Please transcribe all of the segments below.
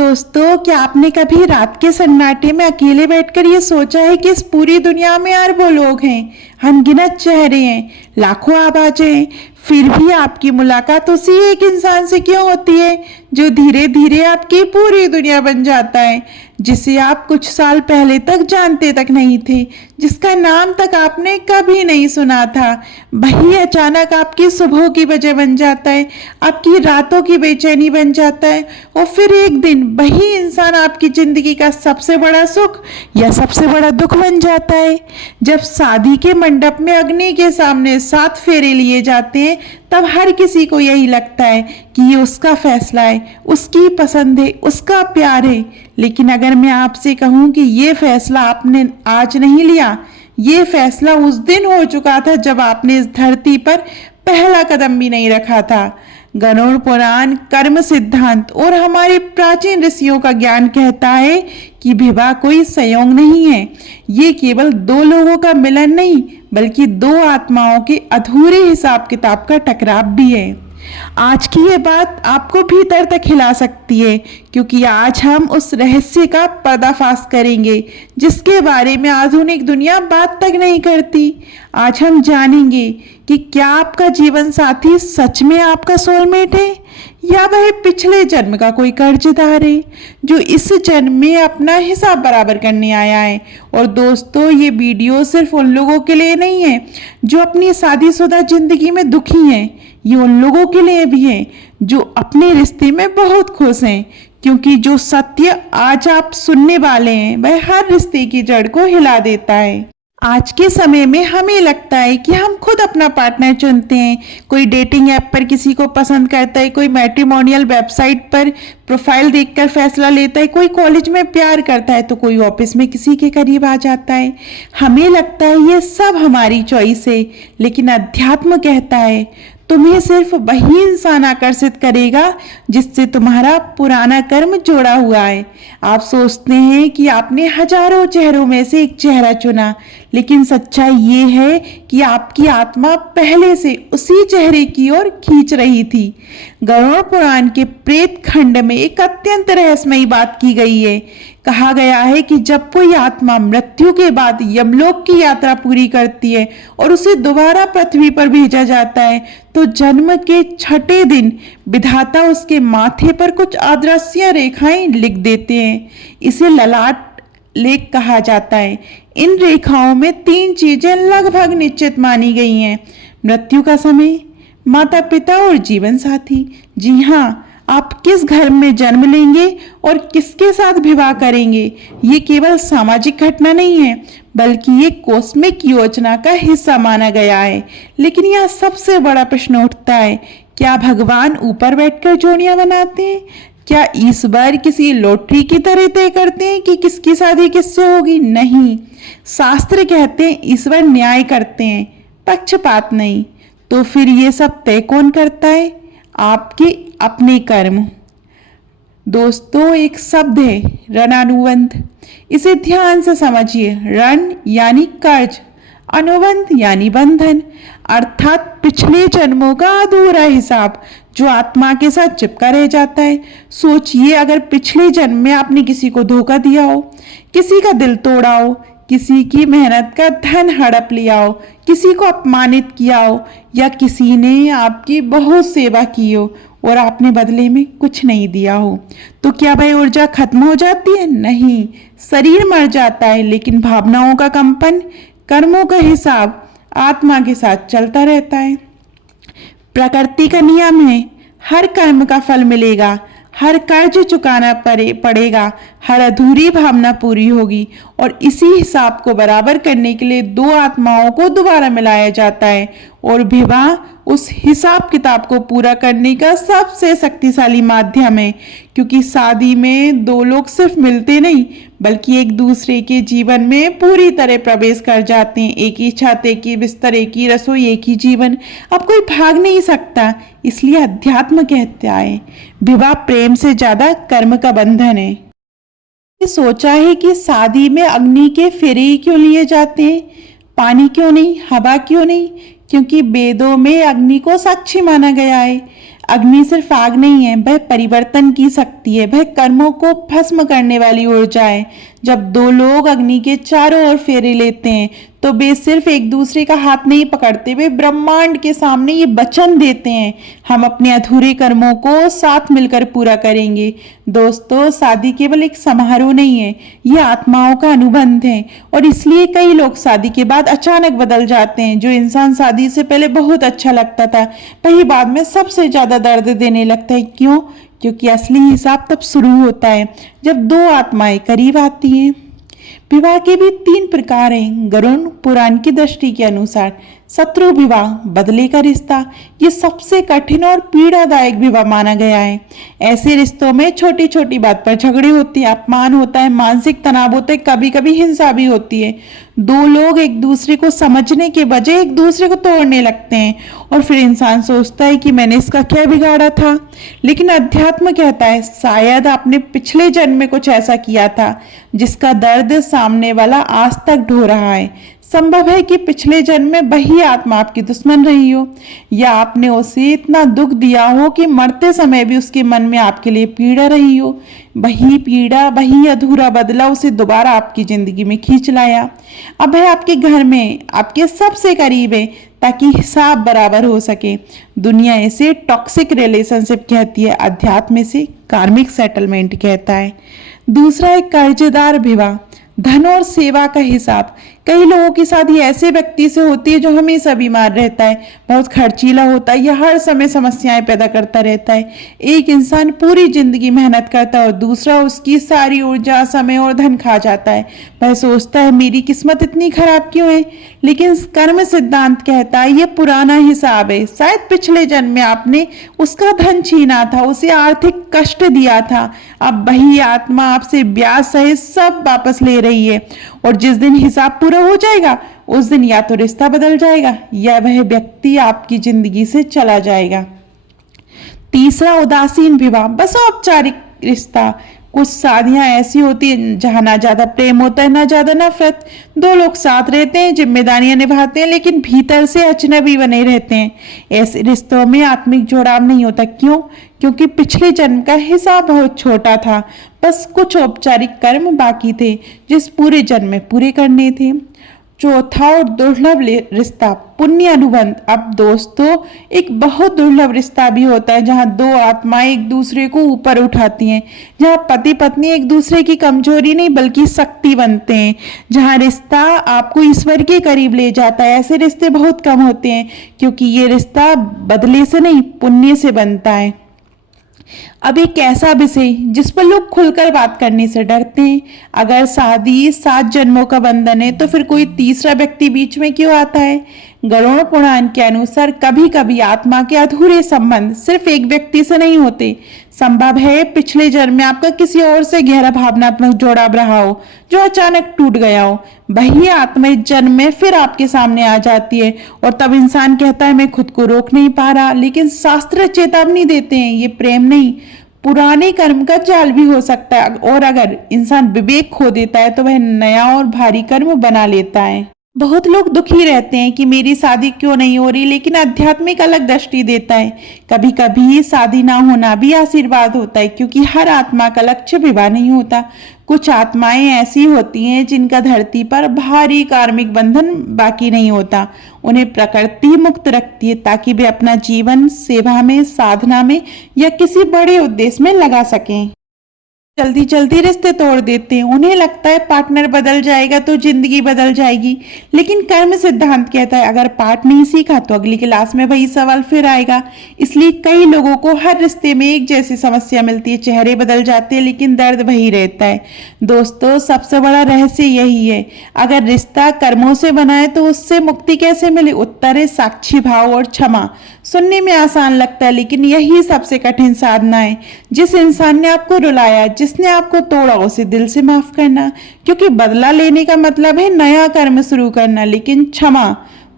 दोस्तों, क्या आपने कभी रात के सन्नाटे में अकेले बैठकर ये सोचा है कि इस पूरी दुनिया में अरबों लोग हैं, अनगिनत चेहरे हैं, लाखों आवाजें हैं, फिर भी आपकी मुलाकात उसी एक इंसान से क्यों होती है जो धीरे धीरे आपकी पूरी दुनिया बन जाता है, जिसे आप कुछ साल पहले तक जानते तक नहीं थे, जिसका नाम तक आपने कभी नहीं सुना था। वही अचानक आपकी सुबह की वजह बन जाता है, आपकी रातों की बेचैनी बन जाता है, और फिर एक दिन वही इंसान आपकी जिंदगी का सबसे बड़ा सुख या सबसे बड़ा दुख बन जाता है। जब शादी के मंडप में अग्नि के सामने 7 फेरे लिए जाते हैं, तब हर किसी को यही लगता है कि ये उसका फैसला है, उसकी पसंद है, उसका प्यार है। लेकिन अगर मैं आपसे कहूँ कि ये फैसला आपने आज नहीं लिया, ये फैसला उस दिन हो चुका था जब आपने इस धरती पर पहला कदम भी नहीं रखा था। गरुड़ पुराण, कर्म सिद्धांत और हमारे प्राचीन ऋषियों का ज्ञान कहता है कि विवाह कोई संयोग नहीं है, ये केवल 2 लोगों का मिलन नहीं बल्कि 2 आत्माओं के अधूरे हिसाब किताब का टकराव भी है। आज की ये बात आपको भीतर तक हिला सकती है, क्योंकि आज हम उस रहस्य का पर्दाफाश करेंगे जिसके बारे में आधुनिक दुनिया बात तक नहीं करती। आज हम जानेंगे कि क्या आपका जीवन साथी सच में आपका सोलमेट है या वह पिछले जन्म का कोई कर्जदार है जो इस जन्म में अपना हिसाब बराबर करने आया है। और दोस्तों, ये वीडियो सिर्फ उन लोगों के लिए नहीं है जो अपनी शादीशुदा जिंदगी में दुखी हैं, ये उन लोगों के लिए भी है जो अपने रिश्ते में बहुत खुश हैं, क्योंकि जो सत्य आज आप सुनने वाले हैं वह हर रिश्ते की जड़ को हिला देता है। आज के समय में हमें लगता है कि हम खुद अपना पार्टनर चुनते हैं। कोई डेटिंग ऐप पर किसी को पसंद करता है, कोई मैट्रिमोनियल वेबसाइट पर प्रोफाइल देखकर फैसला लेता है, कोई कॉलेज में प्यार करता है तो कोई ऑफिस में किसी के करीब आ जाता है। हमें लगता है ये सब हमारी चॉइस है, लेकिन अध्यात्म कहता है तुम्हें सिर्फ वही इंसान आकर्षित करेगा जिससे तुम्हारा पुराना कर्म जोड़ा हुआ है। आप सोचते हैं कि आपने हजारों चेहरों में से एक चेहरा चुना, लेकिन सच्चाई ये है कि आपकी आत्मा पहले से उसी चेहरे की ओर खींच रही थी। गरुड़ पुराण के प्रेत खंड में एक अत्यंत रहस्यमयी बात की गई है। कहा गया है कि जब कोई आत्मा मृत्यु के बाद यमलोक की यात्रा पूरी करती है और उसे दोबारा पृथ्वी पर भेजा जाता है, तो जन्म के 6ठे दिन विधाता उसके माथे पर कुछ अदृश्य रेखाएं लिख देते हैं। इसे ललाट लेख कहा जाता है। इन रेखाओं में 3 चीजें लगभग निश्चित मानी गई हैं: मृत्यु का समय, माता पिता और जीवन साथी। जी हाँ, आप किस घर में जन्म लेंगे और किसके साथ विवाह करेंगे, ये केवल सामाजिक घटना नहीं है बल्कि ये कॉस्मिक योजना का हिस्सा माना गया है। लेकिन यह सबसे बड़ा प्रश्न उठता है, क्या भगवान ऊपर बैठकर जोड़ियां बनाते हैं? क्या ईश्वर किसी लॉटरी की तरह तय करते हैं कि किसकी शादी किससे होगी? नहीं, शास्त्र कहते हैं ईश्वर न्याय करते हैं, पक्षपात नहीं। तो फिर ये सब तय कौन करता है? आपके अपने कर्म। दोस्तों, एक शब्द है ऋणानुबंध, इसे ध्यान से समझिए। ऋण यानी कर्ज, अनुबंध यानी बंधन, अर्थात पिछले जन्मों का अधूरा हिसाब जो आत्मा के साथ चिपका रह जाता है। सोचिए, अगर पिछले जन्म में आपने किसी को धोखा दिया हो, किसी का दिल तोड़ा हो, किसी की मेहनत का धन हड़प लिया हो, किसी को अपमानित किया हो, या किसी ने आपकी बहुत सेवा की हो और आपने बदले में कुछ नहीं दिया हो, तो क्या वह ऊर्जा खत्म हो जाती है? नहीं, शरीर मर जाता है, लेकिन भावनाओं का कंपन, कर्मों का हिसाब आत्मा के साथ चलता रहता है। प्रकृति का नियम है, हर कर्म का फल मिलेगा, हर कर्ज चुकाना पड़ेगा, हर अधूरी भावना पूरी होगी, और इसी हिसाब को बराबर करने के लिए 2 आत्माओं को दोबारा मिलाया जाता है। और विवाह उस हिसाब किताब को पूरा करने का सबसे शक्तिशाली माध्यम है, क्योंकि शादी में 2 लोग सिर्फ मिलते नहीं बल्कि एक दूसरे के जीवन में पूरी तरह प्रवेश कर जाते हैं। एक ही छत, एक ही बिस्तर, एक ही रसोई, एक ही जीवन। अब कोई भाग नहीं सकता। इसलिए अध्यात्म कहता है विवाह प्रेम से ज्यादा कर्म का बंधन है। सोचा है कि शादी में अग्नि के फेरे क्यों लिए जाते हैं? पानी क्यों नहीं, हवा क्यों नहीं? क्योंकि वेदों में अग्नि को साक्षी माना गया है। अग्नि सिर्फ आग नहीं है, वह परिवर्तन की शक्ति है, वह कर्मों को भस्म करने वाली ऊर्जा है। जब दो लोग अग्नि के चारों ओर फेरे लेते हैं तो वे सिर्फ एक दूसरे का हाथ नहीं पकड़ते, वे ब्रह्मांड के सामने ये वचन देते हैं, हम अपने अधूरे कर्मों को साथ मिलकर पूरा करेंगे। दोस्तों, शादी केवल एक समारोह नहीं है, यह आत्माओं का अनुबंध है। और इसलिए कई लोग शादी के बाद अचानक बदल जाते हैं। जो इंसान शादी से पहले बहुत अच्छा लगता था, वही बाद में सबसे ज्यादा दर्द देने लगता है। क्यों? क्योंकि असली हिसाब तब शुरू होता है जब दो आत्माएं करीब आती हैं। विवाह के भी 3 प्रकार हैं। गरुण पुराण की दृष्टि के अनुसार शत्रु विवाह, बदले का रिश्ता, ये सबसे कठिन और पीड़ादायक विवाह माना गया है। ऐसे रिश्तों में छोटी छोटी बात पर झगड़े होते हैं, अपमान होता है, मानसिक तनाव होता है, कभी कभी हिंसा भी होती है। दो लोग एक दूसरे को समझने के बजाय एक दूसरे को तोड़ने लगते हैं और फिर इंसान सोचता है कि मैंने इसका क्या बिगाड़ा था। लेकिन अध्यात्म कहता है शायद आपने पिछले जन्म में कुछ ऐसा किया था जिसका दर्द सामने वाला आज तक ढो रहा है। संभव है कि पिछले जन्म में वही आत्मा आपकी दुश्मन रही हो, या आपने उसे इतना दुख दिया हो कि मरते समय भी उसके मन में आपके लिए पीड़ा रही हो। वही पीड़ा, वही अधूरा बदला उसे दोबारा आपकी जिंदगी में खींच लाया। अब है आपके घर में, आपके सबसे करीब है, ताकि हिसाब बराबर हो सके। दुनिया इसे टॉक्सिक रिलेशनशिप कहती है, अध्यात्म से कार्मिक सेटलमेंट कहता है। दूसरा है कर्जदार विवाह, धन और सेवा का हिसाब। कई लोगों की शादी ऐसे व्यक्ति से होती है जो हमेशा बीमार रहता है, बहुत खर्चीला होता है या हर समय समस्याएं पैदा करता रहता है। एक इंसान पूरी जिंदगी मेहनत करता है और दूसरा उसकी सारी ऊर्जा, समय और धन खा जाता है। वह सोचता है मेरी किस्मत इतनी खराब क्यों है। लेकिन कर्म सिद्धांत कहता है ये पुराना हिसाब है। शायद पिछले जन्म में आपने उसका धन छीना था, उसे आर्थिक कष्ट दिया था। अब वही आत्मा आपसे ब्याज सहित सब वापस ले रही है और जिस दिन हिसाब पूरा हो जाएगा उस दिन या तो रिश्ता बदल जाएगा या वह व्यक्ति आपकी जिंदगी से चला जाएगा। तीसरा उदासीन विवाह, बस औपचारिक रिश्ता। कुछ शादियां ऐसी होती है जहां ना ज्यादा प्रेम होता है ना ज्यादा नफरत। दो लोग साथ रहते हैं, जिम्मेदारियां निभाते हैं, लेकिन भीतर से अजनबी बने रहते हैं। ऐसे रिश्तों में आत्मिक जुड़ाव नहीं होता। क्यों? क्योंकि पिछले जन्म का हिसाब बहुत छोटा था, बस कुछ औपचारिक कर्म बाकी थे जिस पूरे जन्म में पूरे करने थे। चौथा और दुर्लभ रिश्ता, पुण्य अनुबंध। अब दोस्तों, एक बहुत दुर्लभ रिश्ता भी होता है जहां दो आत्माएं एक दूसरे को ऊपर उठाती हैं, जहां पति पत्नी एक दूसरे की कमजोरी नहीं बल्कि शक्ति बनते हैं, जहां रिश्ता आपको ईश्वर के करीब ले जाता है। ऐसे रिश्ते बहुत कम होते हैं क्योंकि ये रिश्ता बदले से नहीं, पुण्य से बनता है। अब एक ऐसा विषय जिस पर लोग खुलकर बात करने से डरते हैं। अगर शादी 7 जन्मों का बंधन है तो फिर कोई तीसरा व्यक्ति बीच में क्यों आता है? गरुड़ पुराण के अनुसार कभी कभी आत्मा के अधूरे संबंध सिर्फ एक व्यक्ति से नहीं होते। संभव है पिछले जन्म में आपका किसी और से गहरा भावनात्मक जुड़ाव रहा हो जो अचानक टूट गया हो। वही आत्मा इस जन्म में फिर आपके सामने आ जाती है और तब इंसान कहता है मैं खुद को रोक नहीं पा रहा। लेकिन शास्त्र चेतावनी देते हैं ये प्रेम नहीं, पुराने कर्म का जाल भी हो सकता है। और अगर इंसान विवेक खो देता है तो वह नया और भारी कर्म बना लेता है। बहुत लोग दुखी रहते हैं कि मेरी शादी क्यों नहीं हो रही, लेकिन आध्यात्मिक अलग दृष्टि देता है। कभी कभी शादी ना होना भी आशीर्वाद होता है क्योंकि हर आत्मा का लक्ष्य विवाह नहीं होता। कुछ आत्माएं ऐसी होती हैं जिनका धरती पर भारी कार्मिक बंधन बाकी नहीं होता। उन्हें प्रकृति मुक्त रखती है ताकि वे अपना जीवन सेवा में, साधना में या किसी बड़े उद्देश्य में लगा सकें। जल्दी जल्दी रिश्ते तोड़ देते हैं। उन्हें लगता है पार्टनर बदल जाएगा तो जिंदगी बदल जाएगी, लेकिन कर्म सिद्धांत कहता है अगर पाठ नहीं सीखा तो अगली क्लास में वही सवाल फिर आएगा। इसलिए कई लोगों को हर रिश्ते में एक जैसी समस्या मिलती है, चेहरे बदल जाते हैं लेकिन दर्द वही रहता है। दोस्तों, सबसे बड़ा रहस्य यही है, अगर रिश्ता कर्मों से बना है तो उससे मुक्ति कैसे मिले? उत्तर है साक्षी भाव और क्षमा। सुनने में आसान लगता है लेकिन यही सबसे कठिन साधना है। जिस इंसान ने आपको रुलाया, जिसने आपको तोड़ा, उसे दिल से माफ करना, क्योंकि बदला लेने का मतलब है नया कर्म शुरू करना। लेकिन क्षमा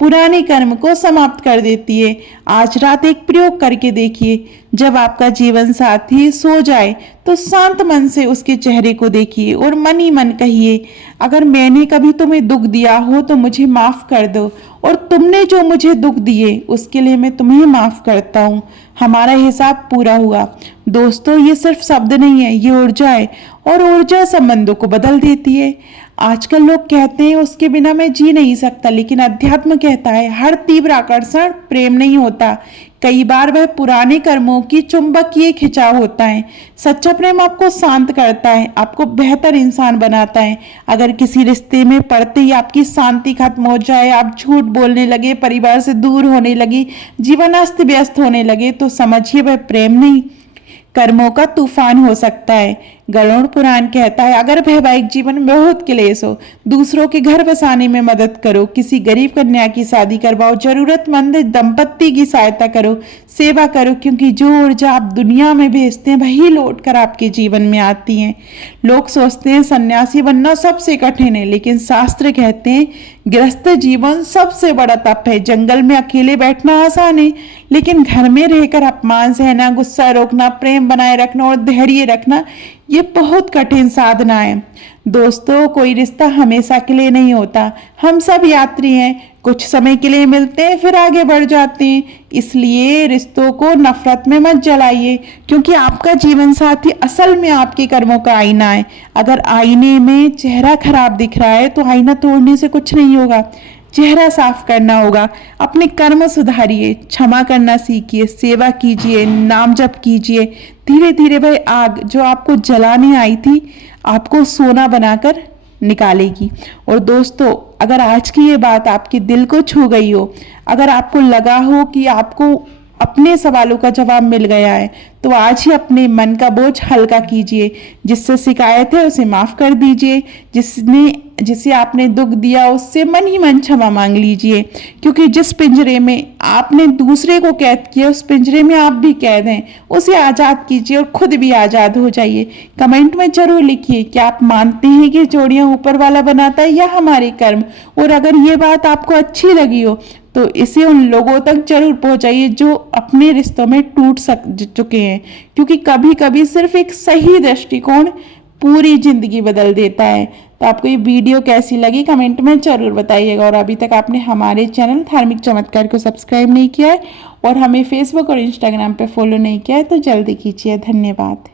पुराने कर्म को समाप्त कर देती है। आज रात एक प्रयोग करके देखिए, जब आपका जीवन साथी सो जाए तो शांत मन से उसके चेहरे को देखिए और मन ही मन कहिए, अगर मैंने कभी तुम्हें दुख दिया हो तो मुझे माफ कर दो, और तुमने जो मुझे दुख दिए उसके लिए मैं तुम्हें माफ करता हूँ। हमारा हिसाब पूरा हुआ। दोस्तों, ये सिर्फ शब्द नहीं है, ये ऊर्जा है, और ऊर्जा संबंधों को बदल देती है। आजकल लोग कहते हैं उसके बिना मैं जी नहीं सकता, लेकिन अध्यात्म कहता है हर तीव्र आकर्षण प्रेम नहीं होता। कई बार वह पुराने कर्मों की चुंबकीय खिंचाव होता है। सच्चा प्रेम आपको शांत करता है, आपको बेहतर इंसान बनाता है। अगर किसी रिश्ते में पड़ते ही आपकी शांति खत्म हो जाए, आप झूठ बोलने लगे, परिवार से दूर होने लगी, जीवन अस्त व्यस्त होने लगे, तो समझिए वह प्रेम नहीं, कर्मों का तूफान हो सकता है। गरुड़ पुराण कहता है, अगर वैवाहिक जीवन में बहुत क्लेश हो, दूसरों के घर बसाने में मदद करो, किसी गरीब कन्या की शादी करवाओ, जरूरतमंद दंपत्ति की सहायता करो, सेवा करो, क्योंकि जो ऊर्जा आप दुनिया में भेजते हैं वही लौट कर आपके जीवन में आती है। लोग सोचते हैं सन्यासी बनना सबसे कठिन है, लेकिन शास्त्र कहते हैं गृहस्थ जीवन सबसे बड़ा तप है। जंगल में अकेले बैठना आसान है, लेकिन घर में रहकर अपमान सहना, गुस्सा रोकना, प्रेम बनाए रखना और धैर्य रखना, ये बहुत कठिन साधना है। दोस्तों, कोई रिश्ता हमेशा के लिए नहीं होता। हम सब यात्री हैं, कुछ समय के लिए मिलते हैं फिर आगे बढ़ जाते हैं। इसलिए रिश्तों को नफरत में मत जलाइए, क्योंकि आपका जीवन साथी असल में आपके कर्मों का आईना है। अगर आईने में चेहरा खराब दिख रहा है तो आईना तोड़ने से कुछ नहीं होगा, चेहरा साफ करना होगा। अपने कर्म सुधारिए, क्षमा करना सीखिए, सेवा कीजिए, नाम जप कीजिए। धीरे धीरे वह आग जो आपको जलाने आई थी आपको सोना बनाकर निकालेगी। और दोस्तों, अगर आज की ये बात आपके दिल को छू गई हो, अगर आपको लगा हो कि आपको अपने सवालों का जवाब मिल गया है, तो आज ही अपने मन का बोझ हल्का कीजिए। जिससे शिकायत है उसे माफ कर दीजिए, जिसे आपने दुख दिया उससे मन ही मन क्षमा मांग लीजिए, क्योंकि जिस पिंजरे में आपने दूसरे को कैद किया उस पिंजरे में आप भी कैद हैं। उसे आज़ाद कीजिए और खुद भी आज़ाद हो जाइए। कमेंट में जरूर लिखिए कि आप मानते हैं कि जोड़ियां ऊपर वाला बनाता है या हमारे कर्म। और अगर ये बात आपको अच्छी लगी हो तो इसे उन लोगों तक जरूर पहुंचाइए जो अपने रिश्तों में टूट चुके हैं, क्योंकि कभी कभी सिर्फ एक सही दृष्टिकोण पूरी जिंदगी बदल देता है। तो आपको ये वीडियो कैसी लगी कमेंट में जरूर बताइएगा। और अभी तक आपने हमारे चैनल धार्मिक चमत्कार को सब्सक्राइब नहीं किया है और हमें फेसबुक और इंस्टाग्राम पे फॉलो नहीं किया है तो जल्दी कीजिए। धन्यवाद।